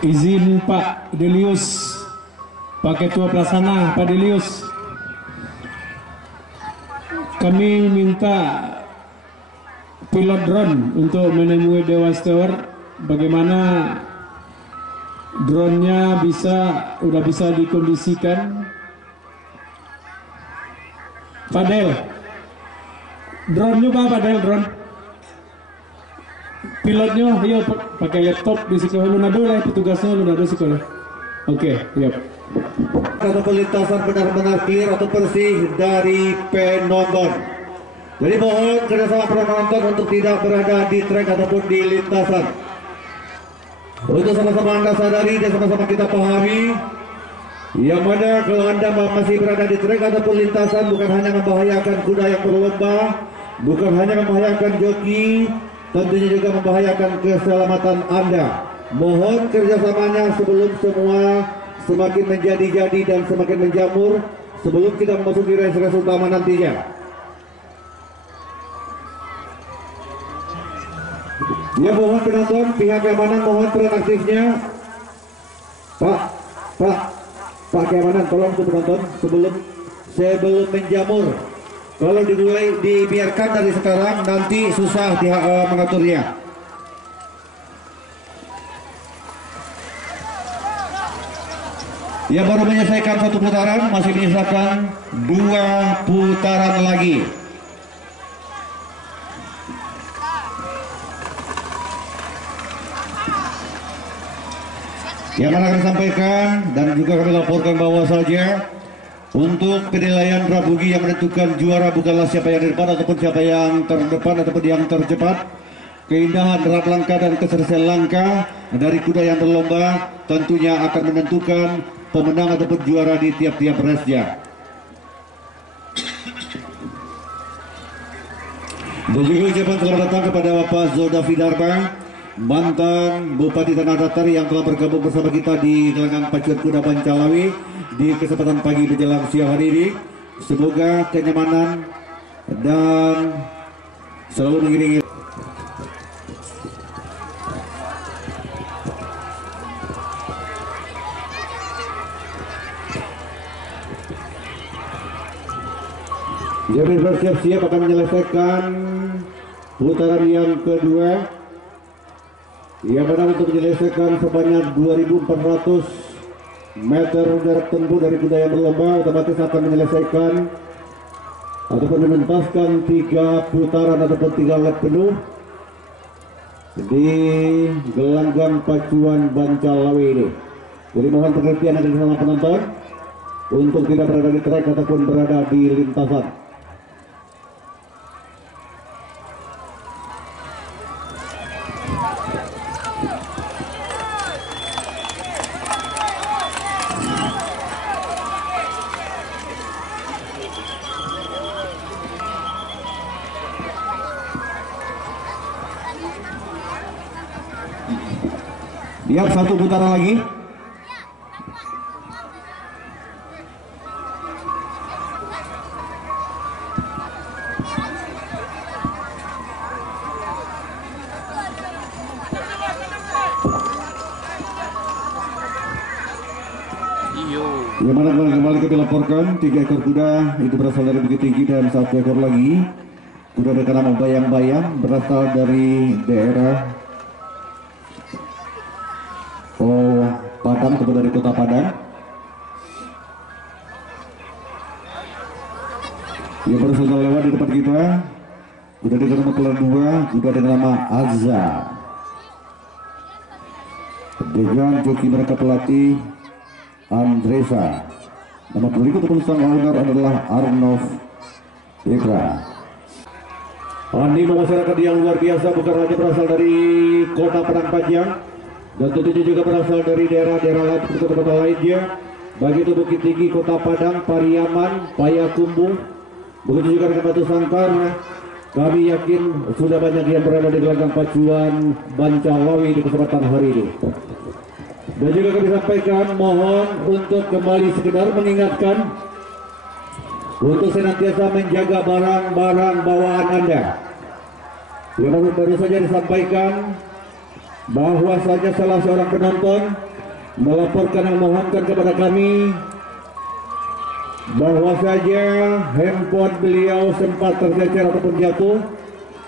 Izin Pak Delius, Pak Ketua Pelaksana Pak Delius, kami minta pilot drone untuk menemui Dewan Steward. Bagaimana drone-nya udah bisa dikondisikan. Pak Del, drone-nya Pak Del, drone pilotnya, iya pakai laptop di sekolah Lunado lah, petugasnya Lunado sekolah. Oke, siap. Atau perlintasan benar-benar clear atau bersih dari penonton. Jadi mohon kerjasama penonton untuk tidak berada di trek ataupun di lintasan. Untuk sama-sama Anda sadari dan sama-sama kita pahami, yang mana kalau Anda masih berada di trek ataupun lintasan bukan hanya membahayakan kuda yang berlomba, bukan hanya membahayakan joki, tentunya juga membahayakan keselamatan Anda. Mohon kerjasamanya sebelum semua semakin menjadi-jadi dan semakin menjamur, sebelum kita memasuki race-race utama nantinya. Ya, mohon penonton pihak keamanan mohon peran aktifnya. Pak keamanan tolong untuk penonton sebelum menjamur. Kalau dibiarkan dari sekarang nanti susah mengaturnya. Ya, baru menyelesaikan satu putaran, masih menyisakan 2 putaran lagi. Yang mana kami sampaikan dan juga kami laporkan bahwa saja untuk penilaian Prabugi yang menentukan juara bukanlah siapa yang di depan ataupun siapa yang terdepan ataupun yang tercepat. Keindahan derap langkah dan kesersian langkah dari kuda yang berlomba tentunya akan menentukan pemenang ataupun juara di tiap-tiap race-nya. Dan juga ucapan selamat datang kepada Bapak Zodafi Dharma, mantan Bupati Tanah Datar yang telah bergabung bersama kita di gelanggang pacuan kuda Bancalawi di kesempatan pagi menjelang siang hari ini. Semoga kenyamanan dan selalu mengiringi. Jadi bersiap-siap akan menyelesaikan putaran yang kedua. Yang mana untuk menyelesaikan sebanyak 2.400 meter jarak tempuh dari kuda yang berlomba, otomatis akan menyelesaikan ataupun menuntaskan 3 putaran ataupun 3 lap penuh di gelanggang pacuan Bancalawi ini. Jadi mohon pengertian dari semua penonton untuk tidak berada di trek ataupun berada di lintasan. Siap, 1 putaran lagi. Yang mana kembali kita laporkan 3 ekor kuda itu berasal dari Bukit Tinggi dan 1 ekor lagi kuda dengan nama Bayang-Bayang berasal dari daerah Padang atau dari kota Padang. Yang baru saja lewat di depan kita kuda dengan nama Kelar 2, kuda dengan nama Azza dengan joki mereka pelatih Andresa. Nama berikut ataupun sang owner adalah Arnov Petra. Animo masyarakat yang luar biasa bukan hanya berasal dari kota Padang Panjang dan tentunya juga berasal dari daerah-daerah lain seperti kota lainnya, baik itu Bukit Tinggi, Kota Padang, Pariaman, Payakumbu, begitu juga dengan Batu Sangkar. Kami yakin sudah banyak yang berada di gelanggang pacuan Bancalawi di kesempatan hari ini. Dan juga kami sampaikan mohon untuk kembali sekedar mengingatkan untuk senantiasa menjaga barang-barang bawaan Anda. Yang baru saja disampaikan bahwasanya salah seorang penonton melaporkan dan memohonkan kepada kami bahwa saja handphone beliau sempat tercecer ataupun jatuh.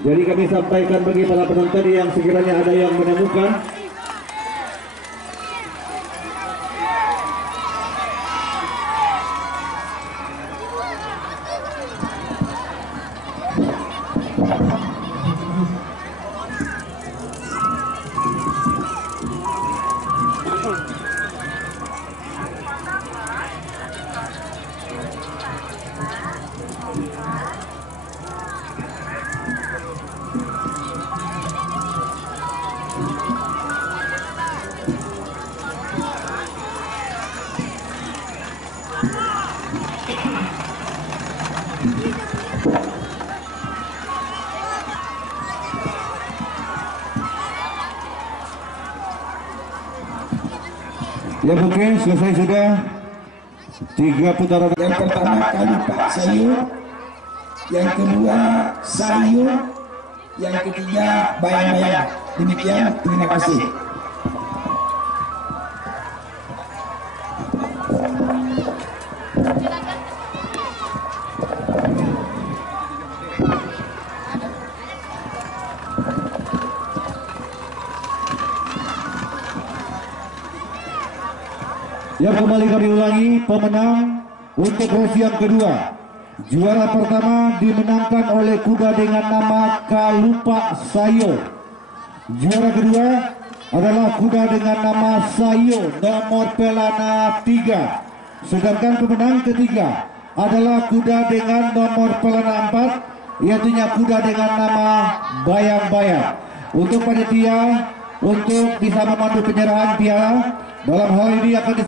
Jadi kami sampaikan bagi para penonton yang sekiranya ada yang menemukan, ya oke, selesai sudah 3 putaran. Yang pertama kali Pak Sayur, yang kedua Sayur, yang ketiga bayang-bayang. Demikian, terima kasih. Yang kembali kami ulangi, pemenang untuk rosi yang kedua. Juara pertama dimenangkan oleh kuda dengan nama Kalupa Sayo. Juara kedua adalah kuda dengan nama Sayo nomor pelana 3. Sedangkan pemenang ketiga adalah kuda dengan nomor pelana 4, yaitu kuda dengan nama Bayang-Bayang. Untuk panitia untuk bisa memandu penyerahan piala, dalam hal ini akan